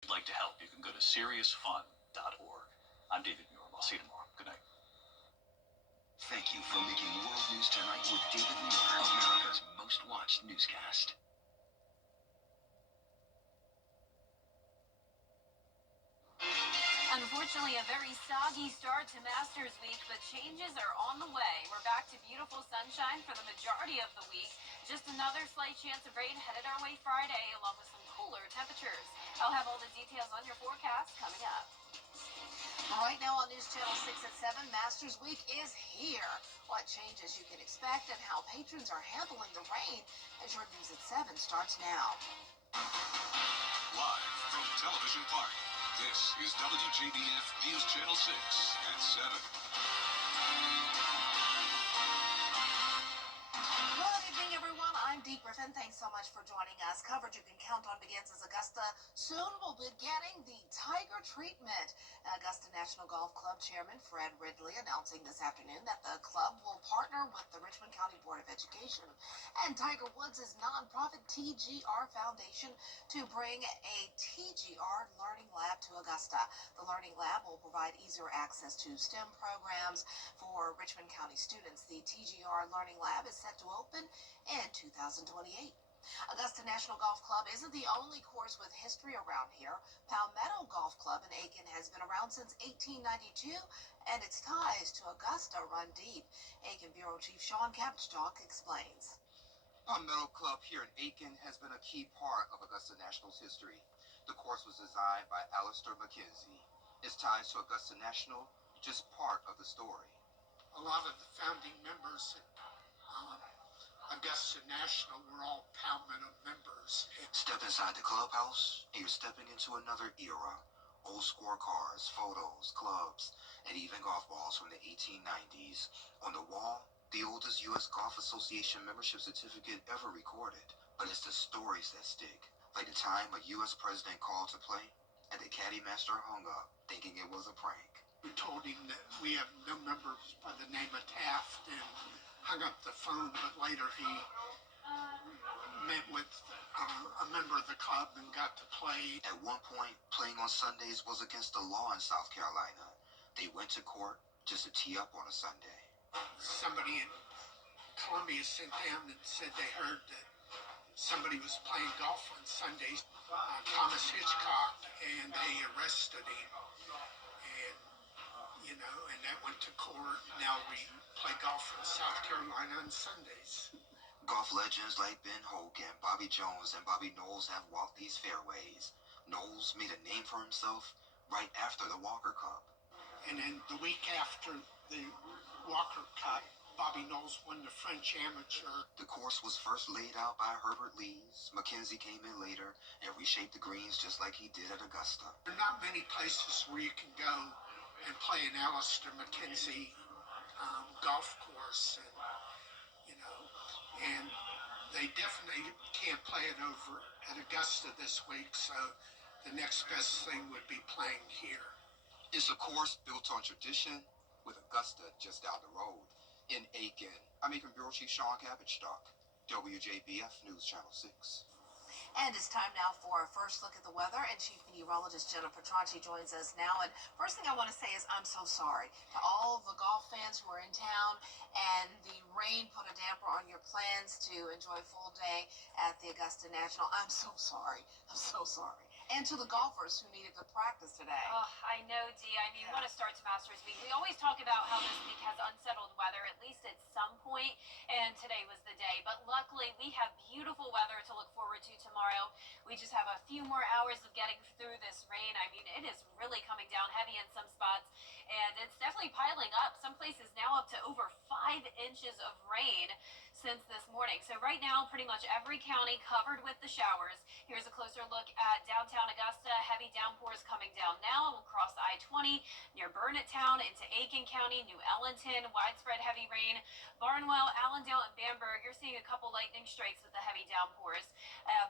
If you'd like to help, you can go to seriousfund.org. I'm David Muir. I'll see you tomorrow. Good night. Thank you for making World News Tonight with David Muir, America's most watched newscast. Unfortunately, a very soggy start to Masters Week, but changes are on the way. We're back to beautiful sunshine for the majority of the week. Just another slight chance of rain headed our way Friday, along with some cooler temperatures. I'll have all the details on your forecast coming up. Right now on News Channel 6 at 7, Masters Week is here. What changes you can expect and how patrons are handling the rain as your News at 7 starts now. Live from Television Park, this is WJBF News Channel 6 at 7. Good evening, everyone. I'm Dee Griffin. Thanks so much for joining us. Coverage you can count on begins as Augusta soon will be getting the Tiger treatment. Augusta National Golf Club Chairman Fred Ridley announcing this afternoon that the club will partner with the Richmond County Board of Education and Tiger Woods' nonprofit TGR Foundation to bring a TGR Learning Lab to Augusta. The Learning Lab will provide easier access to STEM programs for Richmond County students. The TGR Learning Lab is set to open in 2028. Augusta National Golf Club isn't the only course with history around here. Palmetto Golf Club in Aiken has been around since 1892, and its ties to Augusta run deep. Aiken Bureau Chief Sean Kapstock explains. Palmetto Club here in Aiken has been a key part of Augusta National's history. The course was designed by Alistair McKenzie. Its ties to Augusta National are just part of the story. A lot of the founding members at Augusta National were all Palmetto members. Step inside the clubhouse, and you're stepping into another era. Old scorecards, photos, clubs, and even golf balls from the 1890s. On the wall, the oldest U.S. Golf Association membership certificate ever recorded. But it's the stories that stick, like the time a U.S. president called to play, and the caddy master hung up, thinking it was a prank. We told him that we have no members by the name of Taft, and hung up the phone, but later he met with a member of the club and got to play. At one point, playing on Sundays was against the law in South Carolina. They went to court just to tee up on a Sunday. Somebody in Columbia sent down and said they heard that somebody was playing golf on Sundays, Thomas Hitchcock, and they arrested him. And that went to court. Now we play golf in South Carolina on Sundays. Golf legends like Ben Hogan, Bobby Jones, and Bobby Knowles have walked these fairways. Knowles made a name for himself right after the Walker Cup. And then the week after the Walker Cup, Bobby Knowles won the French Amateur. The course was first laid out by Herbert Lees. McKenzie came in later and reshaped the greens just like he did at Augusta. There are not many places where you can go and play an Alistair McKenzie golf course, and they definitely can't play it over at Augusta this week, so the next best thing would be playing here. It's a course built on tradition with Augusta just down the road. In Aiken, I'm Aiken Bureau Chief Sean Kapstock, WJBF News Channel 6. And it's time now for a first look at the weather, and Chief Meteorologist Jenna Petranci joins us now. And first thing I want to say is I'm so sorry to all the golf fans who are in town, and the rain put a damper on your plans to enjoy a full day at the Augusta National. I'm so sorry. I'm so sorry. And to the golfers who needed to practice today. Oh, I know, Dee. I mean, what a start to Masters Week. We always talk about how this week has unsettled weather, at least at some point, and today was the day. But luckily, we have beautiful weather to look forward to tomorrow. We just have a few more hours of getting through this rain. I mean, it is really coming down heavy in some spots, and it's definitely piling up. Some places now up to over 5 inches of rain since this morning. So right now, pretty much every county covered with the showers. Here's a closer look at downtown Augusta. Heavy downpours coming down now across I-20 near Burnettown into Aiken County, New Ellenton, widespread heavy rain. Barnwell, Allendale, and Bamberg, you're seeing a couple lightning strikes with the heavy downpours.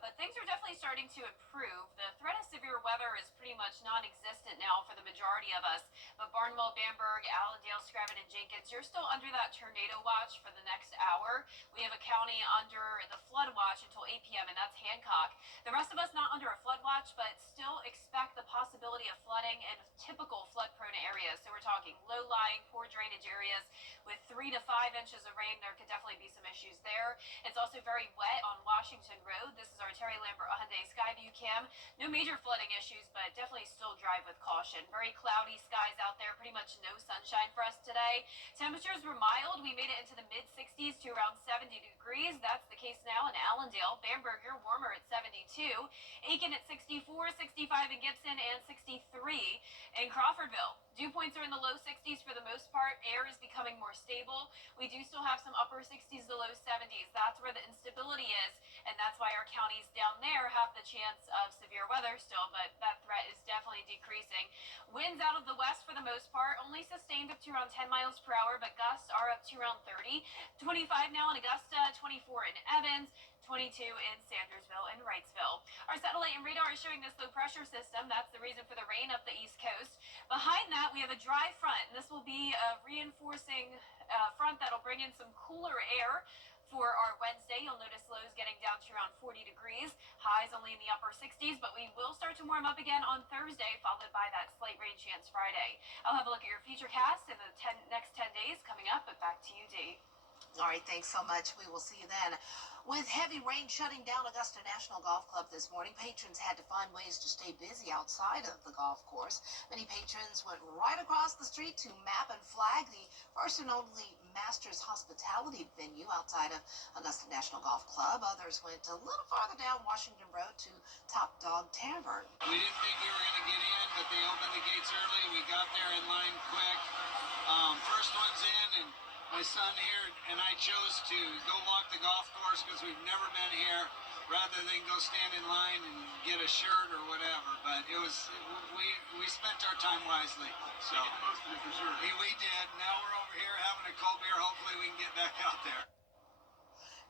But things are definitely starting to improve. The threat of severe weather is pretty much non-existent now for the majority of us. But Barnwell, Bamberg, Allendale, Scranton, and Jenkins, you're still under that tornado watch for the next hour. We have a county under the flood watch until 8 p.m., and that's Hancock. The rest of us not under a flood watch, but still expect the possibility of flooding in typical flood-prone areas. So we're talking low-lying, poor drainage areas with 3 to 5 inches of rain. There could definitely be some issues there. It's also very wet on Washington Road. This is our Terry Lambert Hyundai Skyview cam. No major flooding issues, but definitely still drive with caution. Very cloudy skies out there. Pretty much no sunshine for us today. Temperatures were mild. We made it into the mid-60s to around 70 degrees. That's the case now in Allendale. Bamberg, you're warmer at 72. Aiken at 64, 65 in Gibson, and 63 in Crawfordville. Dew points are in the low 60s for the most part. Air is becoming more stable. We do still have some upper 60s to low 70s. That's where the instability is, and that's why our counties down there have the chance of severe weather still, but that threat is definitely decreasing. Winds out of the west for the most part, only sustained up to around 10 miles per hour, but gusts are up to around 30. 25 now in Augusta, 24 in Evans, 22 in Sandersville and Wrightsville. Our satellite and radar is showing this low pressure system. That's the reason for the rain up the East Coast. Behind that, we have a dry front, and this will be a reinforcing front that'll bring in some cooler air for our Wednesday. You'll notice lows getting down to around 40 degrees. Highs only in the upper 60s, but we will start to warm up again on Thursday, followed by that slight rain chance Friday. I'll have a look at your future cast in the next 10 days coming up, but back to you, Dee. All right, thanks so much. We will see you then. With heavy rain shutting down Augusta National Golf Club this morning, patrons had to find ways to stay busy outside of the golf course. Many patrons went right across the street to map and flag the first and only Masters hospitality venue outside of Augusta National Golf Club. Others went a little farther down Washington Road to Top Dog Tavern. We didn't think we were going to get in, but they opened the gates early. We got there in line quick. First one's in, and my son here and I chose to go walk the golf course because we've never been here, rather than go stand in line and get a shirt or whatever. But it was, we spent our time wisely. So Most of it for sure. we did. Now we're over here having a cold beer. Hopefully we can get back out there.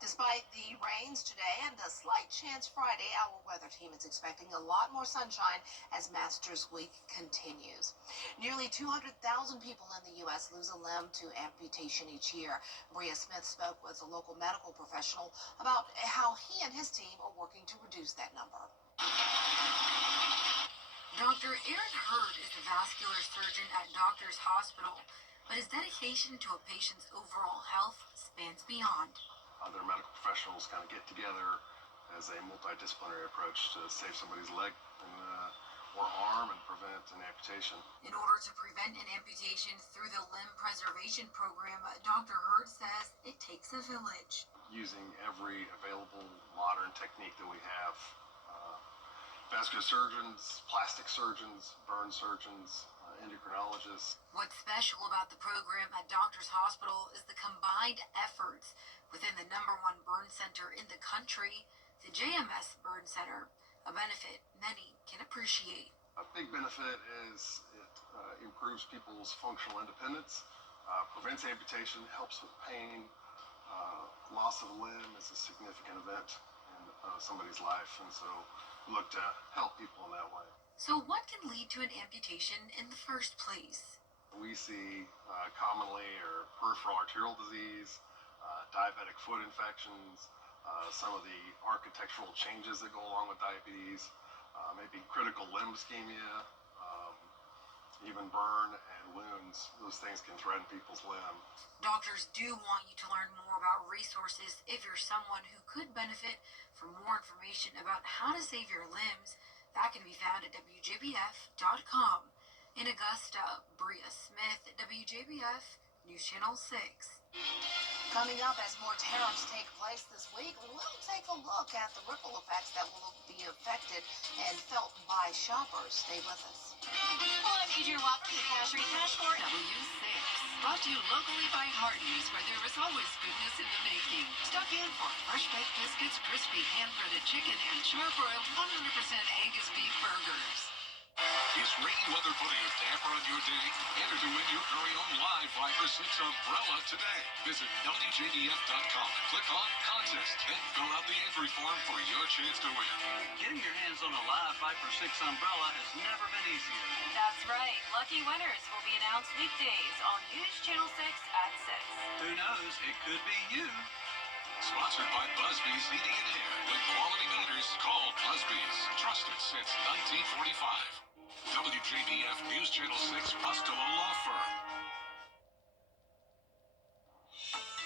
Despite the rains today and a slight chance Friday, our weather team is expecting a lot more sunshine as Masters Week continues. Nearly 200,000 people in the U.S. lose a limb to amputation each year. Bria Smith spoke with a local medical professional about how he and his team are working to reduce that number. Dr. Aaron Hurd is a vascular surgeon at Doctors Hospital, but his dedication to a patient's overall health spans beyond. Other medical professionals kind of get together as a multidisciplinary approach to save somebody's leg or arm and prevent an amputation. In order to prevent an amputation through the limb preservation program, Dr. Hurd says it takes a village. Using every available modern technique that we have, vascular surgeons, plastic surgeons, burn surgeons, endocrinologists. What's special about the program at Doctors Hospital is the combined efforts within the #1 burn center in the country, the JMS Burn Center, a benefit many can appreciate. A big benefit is it improves people's functional independence, prevents amputation, helps with pain. Loss of a limb is a significant event in somebody's life, and so we look to help people in that way. So what can lead to an amputation in the first place? We see commonly peripheral arterial disease, diabetic foot infections, some of the architectural changes that go along with diabetes, maybe critical limb ischemia, even burn and wounds. Those things can threaten people's limb. Doctors do want you to learn more about resources if you're someone who could benefit from more information about how to save your limbs. That can be found at WJBF.com. In Augusta, Bria Smith, WJBF News Channel 6. Coming up, as more tariffs take place this week, we'll take a look at the ripple effects that will be affected and felt by shoppers. Stay with us. Hello, I'm Adrian Watt from the Cash Rate Cash for W6. Brought to you locally by Hardee's, where there is always goodness in the making. Stock in for fresh baked biscuits, crispy hand-breaded chicken, and char-broiled 100% Angus beef burgers. Is rainy weather putting a damper on your day? Enter to win your very own live Viper 6 umbrella today. Visit WJBF.com and click on Contest and fill out the entry form for your chance to win. Getting your hands on a live Viper 6 umbrella has never been easier. That's right. Lucky winners will be announced weekdays on News Channel 6 at 6. Who knows? It could be you. Sponsored by Busby's Heating and Air. When quality matters, call Busby's. Trusted since 1945. WJBF News Channel 6 Costello Law Firm.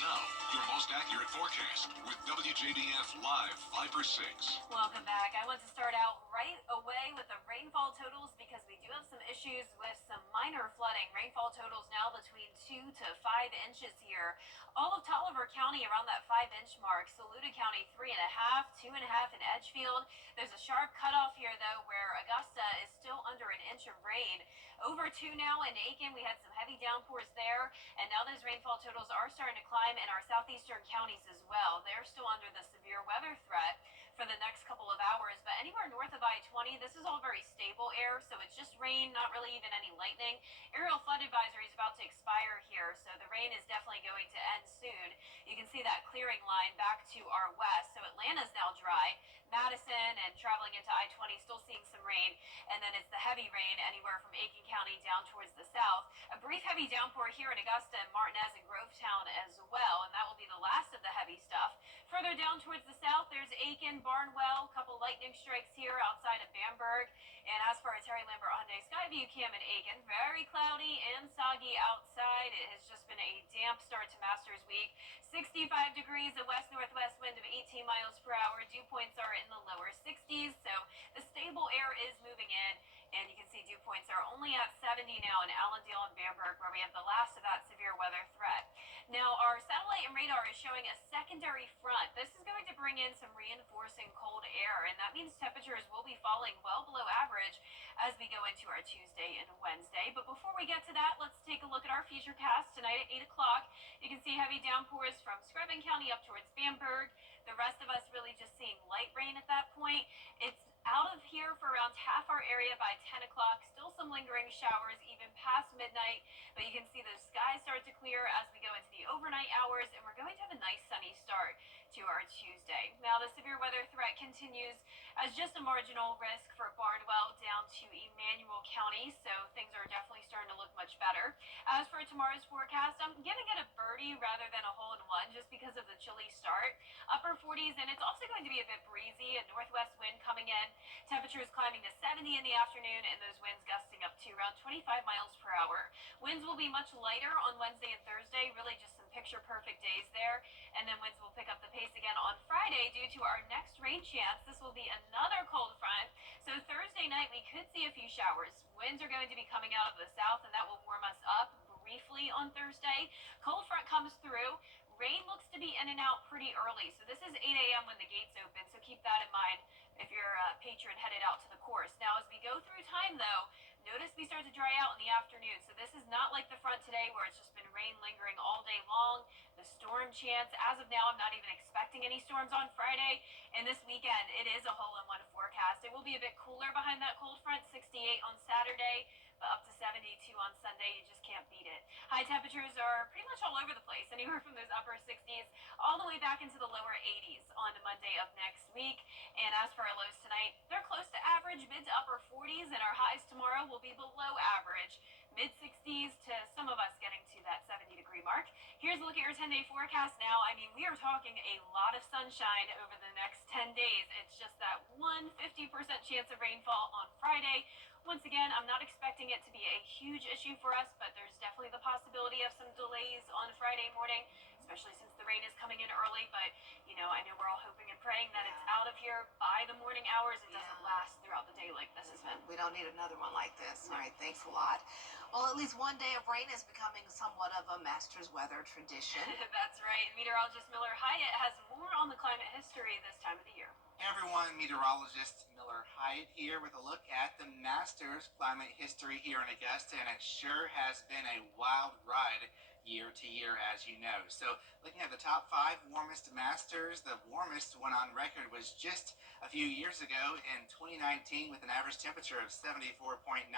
Now, your most accurate forecast with WJBF Live Viper 6. Welcome back. I want to start out right away with the rainfall totals because we do have some issues with some minor flooding. Rainfall totals now between 2 to 5 inches here. All of Tolliver County around that 5-inch mark. Saluda County 3.5, 2.5 in Edgefield. There's a sharp cutoff here though where Augusta is still under an inch of rain. Over 2 now in Aiken. We had some heavy downpours there, and now those rainfall totals are starting to climb in our southeastern counties as well. They're still under the severe weather threat for the next couple of hours, but anywhere north of I-20, this is all very stable air, so it's just rain, not really even any lightning. Aerial flood advisory is about to expire here, so the rain is definitely going to end soon. You can see that clearing line back to our west, so Atlanta's now dry. Madison and traveling into I-20 still seeing some rain, and then it's the heavy rain anywhere from Aiken County down towards the south. A brief heavy downpour here in Augusta and Martinez and Grovetown as well, and that will be the last of the heavy stuff. Further down towards the south, there's Aiken, Barnwell, a couple lightning strikes here outside of Bamberg. And as for our Terry Lambert Hyundai Skyview cam in Aiken, very cloudy and soggy outside. It has just been a damp start to Masters Week. 65 degrees, a west-northwest wind of 18 miles per hour. Dew points are in the lower 60s, so the stable air is moving in. And you can see dew points are only at 70 now in Allendale and Bamberg, where we have the last of that severe weather threat. Now, our satellite and radar is showing a secondary front. This is going to bring in some reinforcing cold air, and that means temperatures will be falling well below average as we go into our Tuesday and Wednesday. But before we get to that, let's take a look at our futurecast tonight at 8 o'clock. You can see heavy downpours from Screven County up towards Bamberg. The rest of us really just seeing light rain at that point. It's out of here for around half our area by 10 o'clock. Still some lingering showers even past midnight, but you can see the skies start to clear as we go into the overnight hours, and we're going to have a nice sunny start to our Tuesday. Now, the severe weather threat continues as just a marginal risk for Barnwell down to Emmanuel County, so things are definitely starting to look much better. As for tomorrow's forecast, I'm giving it a birdie rather than a hole-in-one just because of the chilly start. Upper 40s, and it's also going to be a bit breezy, a northwest wind coming in. Temperatures climbing to 70 in the afternoon, and those winds gusting up to around 25 miles per hour. Winds will be much lighter on Wednesday and Thursday, really just some picture-perfect days there, and then winds will pick up the pace again on Friday due to our next rain chance. This will be another cold front, so Thursday night we could see a few showers. Winds are going to be coming out of the south, and that will warm us up briefly on Thursday. Cold front comes through. Rain looks to be in and out pretty early, so this is 8 a.m. when the gates open, so keep that in mind if you're a patron headed out to the course. Now, as we go through time, though, notice we start to dry out in the afternoon, so this is not like the front today where it's just been rain lingering all day long. The storm chance, as of now, I'm not even expecting any storms on Friday, and this weekend, it is a hole-in-one forecast. It will be a bit cooler behind that cold front, 68 on Saturday, but up to 72 on Sunday. You just can't beat it. High temperatures are pretty much all over the place, anywhere from those upper 60s all the way back into the lower 80s on Monday of next week. And as for our lows tonight, they're close to average, mid to upper 40s, and our highs tomorrow will be below average, mid 60s to some of us getting to that 70-degree mark. Here's a look at your 10-day forecast now. I mean, we are talking a lot of sunshine over the next 10 days. It's just that 50% chance of rainfall on Friday. Once again, I'm not expecting it to be a huge issue for us, but there's definitely the possibility of some delays on Friday morning, especially since the rain is coming in early. But, you know, I know we're all hoping and praying that it's out of here by the morning hours. It doesn't last throughout the day like this has been. We don't need another one like this. All right, thanks a lot. Well, at least one day of rain is becoming somewhat of a Masters weather tradition. That's right. Meteorologist Miller Hyatt has more on the climate history this time of the year. Hey everyone, meteorologist Miller Hyatt here with a look at the Masters climate history here in Augusta, and it sure has been a wild ride year to year, as you know. So looking at the top 5 warmest Masters, the warmest one on record was just a few years ago in 2019 with an average temperature of 74.9.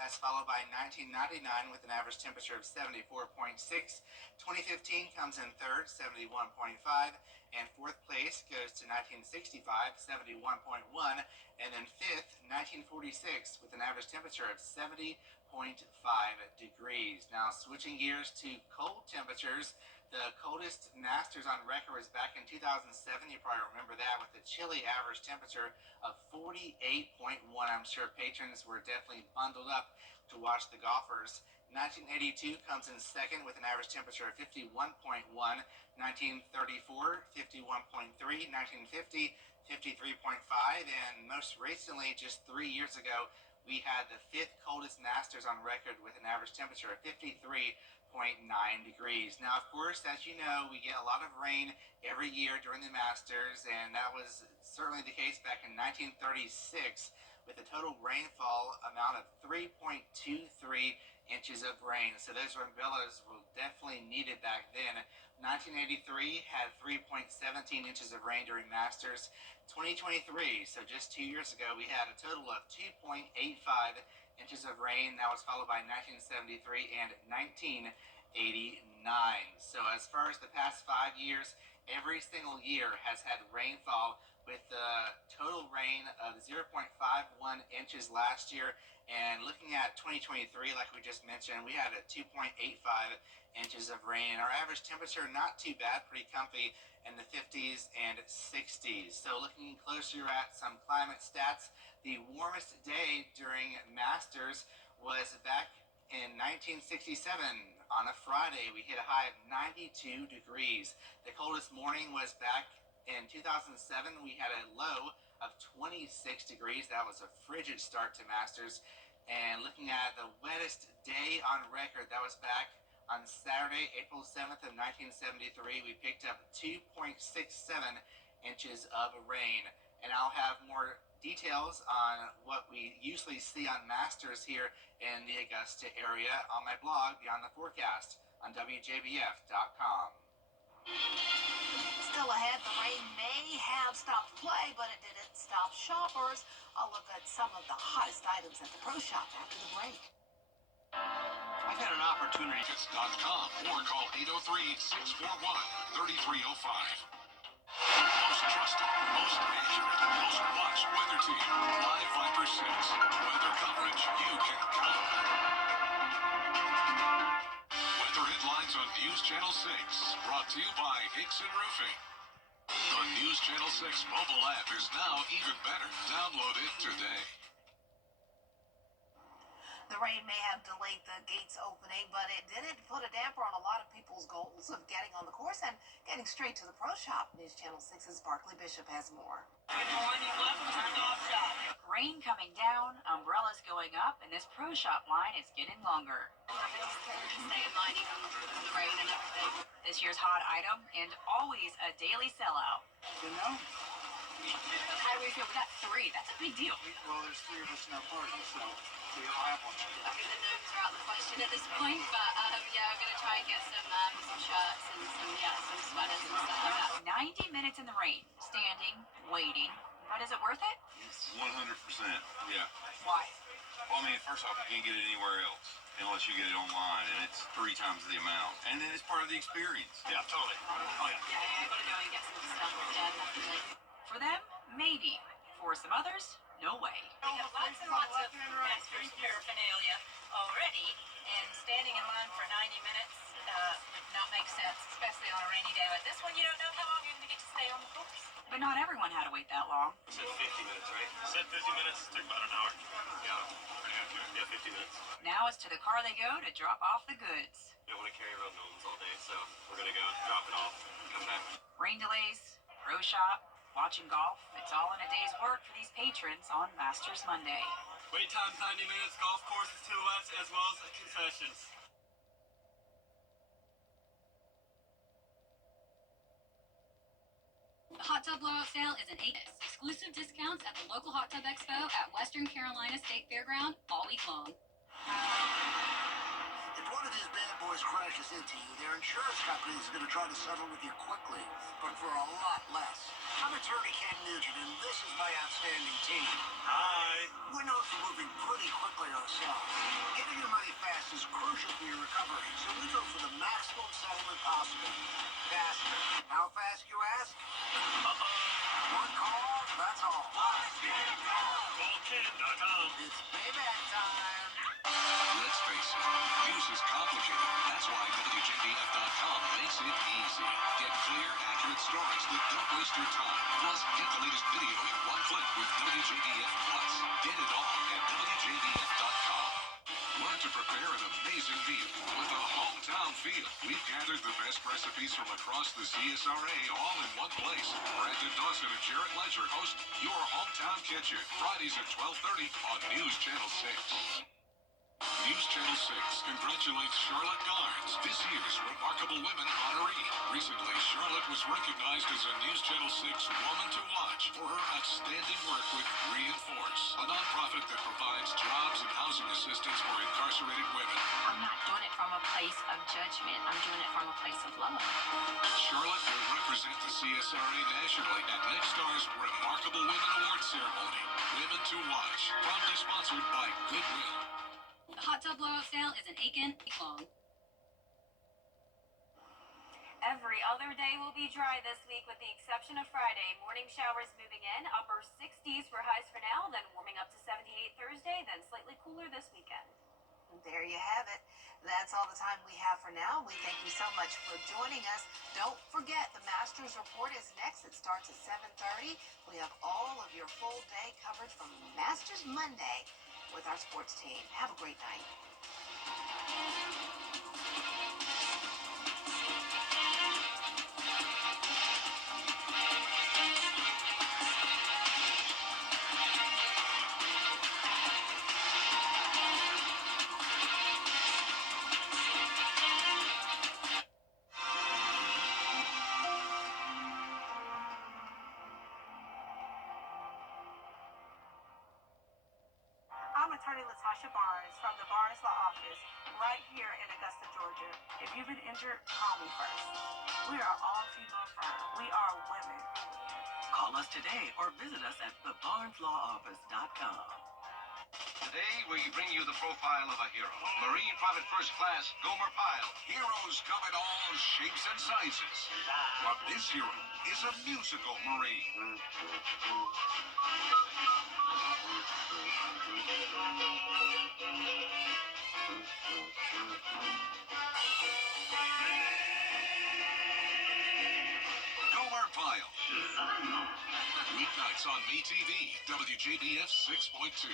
That's followed by 1999 with an average temperature of 74.6. 2015 comes in third, 71.5. And fourth place goes to 1965, 71.1, and then fifth, 1946, with an average temperature of 70.5 degrees. Now, switching gears to cold temperatures, The coldest Masters on record was back in 2007. You probably remember that, with a chilly average temperature of 48.1. I'm sure patrons were definitely bundled up to watch the golfers. 1982 comes in second with an average temperature of 51.1. 1934, 51.3. 1950, 53.5. And most recently, just 3 years ago, we had the fifth coldest Masters on record with an average temperature of 53.9 degrees. Now, of course, as you know, we get a lot of rain every year during the Masters, and that was certainly the case back in 1936 with a total rainfall amount of 3.23 inches of rain. So those umbrellas were definitely needed back then. 1983 had 3.17 inches of rain during Masters. 2023, so just 2 years ago, we had a total of 2.85 inches of rain. That was followed by 1973 and 1989. So as far as the past 5 years, every single year has had rainfall with a total rain of 0.51 inches last year. And looking at 2023, like we just mentioned, we had a 2.85 inches of rain. Our average temperature, not too bad, pretty comfy in the 50s and 60s. So looking closer at some climate stats, the warmest day during Masters was back in 1967. On a Friday, we hit a high of 92 degrees. The coldest morning was back in 2007. We had a low of 26 degrees. That was a frigid start to Masters. And looking at the wettest day on record, that was back on Saturday, April 7th of 1973. We picked up 2.67 inches of rain. And I'll have more details on what we usually see on Masters here in the Augusta area on my blog, Beyond the Forecast, on WJBF.com. Still ahead, the rain may have stopped play, but it didn't stop shoppers. I'll look at some of the hottest items at the pro shop after the break. I've had an opportunity. Tickets.com or call 803-641-3305. Most trusted, most accurate, most watched weather team. Live 5 for 6. Weather coverage you can count on. Weather headlines on News Channel 6. Brought to you by Hickson Roofing. The News Channel 6 mobile app is now even better. Download it today. The rain may have delayed the gates opening, but it didn't put a damper on a lot of people's goals of getting on the course and getting straight to the pro shop. News Channel 6's Barkley Bishop has more. Good morning, welcome to the golf shop. Rain coming down, umbrellas going up, and this pro shop line is getting longer. Stay in line even with the rain and everything. This year's hot item, and always a daily sellout. You know? How do we feel with that 3? That's a big deal. Well, there's 3 of us in our party, so we all have one. I mean, the gnomes are out of the question at this point, but yeah, I'm gonna try and get some shirts and some sweaters and stuff like that. 90 minutes in the rain, standing, waiting. But is it worth it? 100%, yeah. Why? Well, I mean, first off, you can't get it anywhere else unless you get it online, and it's 3 times the amount. And then it's part of the experience. Yeah, totally. Oh, yeah. Yeah, I gotta go and get some stuff. Yeah, definitely. For them, maybe. For some others, no way. We have lots and lots of Masters paraphernalia already, and standing in line for 90 minutes would not make sense, especially on a rainy day like this one. You don't know how long you're going to get to stay on the course. But not everyone had to wait that long. I said 50 minutes, right? I said 50 minutes. Took about an hour. Yeah, pretty accurate. Yeah, 50 minutes. Now it's to the car they go to drop off the goods. Don't want to carry around gnomes all day, so we're going to go drop it off and come back. Rain delays, pro shop, watching golf. It's all in a day's work for these patrons on Masters Monday. Wait time's 90 minutes. Golf course is 2 left, as well as concessions. The Hot Tub Blowout Sale is an 8. Exclusive discounts at the local Hot Tub Expo at Western Carolina State Fairground all week long. If one of these bad boys crashes into you, their insurance company is going to try to settle with you quickly, but for a lot less. I'm attorney Ken Nugent, and this is my outstanding team. Hi. We're known for moving pretty quickly ourselves. Getting your money fast is crucial for your recovery, so we go for the maximum settlement possible. Faster. How fast, you ask? One call, that's all. Call Ken.com. It's payback time. Let's face it, music is complicated. That's why WJBF.com makes it easy. Get clear, accurate stories that don't waste your time. Plus, get the latest video in one click with WJBF Plus. Get it all at WJBF.com. Learn to prepare an amazing meal with a hometown feel. We've gathered the best recipes from across the CSRA all in one place. Brandon Dawson and Jarrett Ledger host Your Hometown Kitchen, Fridays at 12:30 on News Channel 6. News Channel 6 congratulates Charlotte Garnes, this year's Remarkable Women honoree. Recently, Charlotte was recognized as a News Channel 6 Woman to Watch for her outstanding work with Reinforce, a nonprofit that provides jobs and housing assistance for incarcerated women. I'm not doing it from a place of judgment. I'm doing it from a place of love. Charlotte will represent the CSRA nationally at next star's Remarkable Women Award ceremony. Women to Watch, proudly sponsored by Goodwill. The hot tub blowout sale is in Aiken, long. Every other day will be dry this week with the exception of Friday. Morning showers moving in, upper 60s for highs for now, then warming up to 78 Thursday, then slightly cooler this weekend. There you have it. That's all the time we have for now. We thank you so much for joining us. Don't forget, the Masters Report is next. It starts at 7:30. We have all of your full day coverage from Masters Monday with our sports team. Have a great night. I'm attorney Latasha Barnes from the Barnes Law Office right here in Augusta, Georgia. If you've been injured, call me first. We are all female firm. We are women who win. Call us today or visit us at thebarneslawoffice.com. Today, we bring you the profile of a hero. Marine Private First Class Gomer Pyle. Heroes come in all shapes and sizes. But this hero is a musical Marine. Gomer Pyle. Weeknights on MeTV, WJBF 6.2.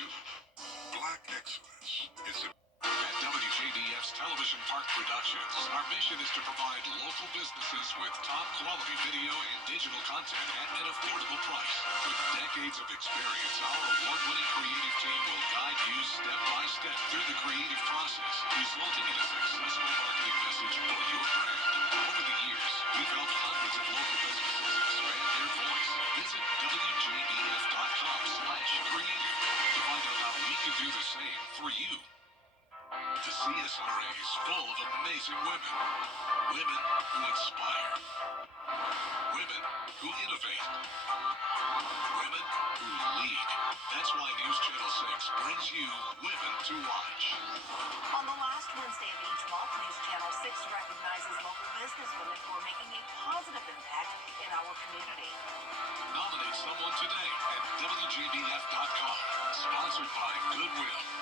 Black excellence is a At WJBF's Television Park Productions, our mission is to provide local businesses with top quality video and digital content at an affordable price. With decades of experience, our award-winning creative team will guide you step by step through the creative process, resulting in a successful marketing message for your brand. Over the years, we've helped hundreds of local businesses expand their voice. Visit WJBF.com/creative to find out how we can do the same for you. The CSRA is full of amazing women. Women who inspire. Women who innovate. Women who lead. That's why News Channel 6 brings you Women to Watch. On the last Wednesday of each month, News Channel 6 recognizes local businesswomen who are making a positive impact in our community. Nominate someone today at WJBF.com. Sponsored by Goodwill.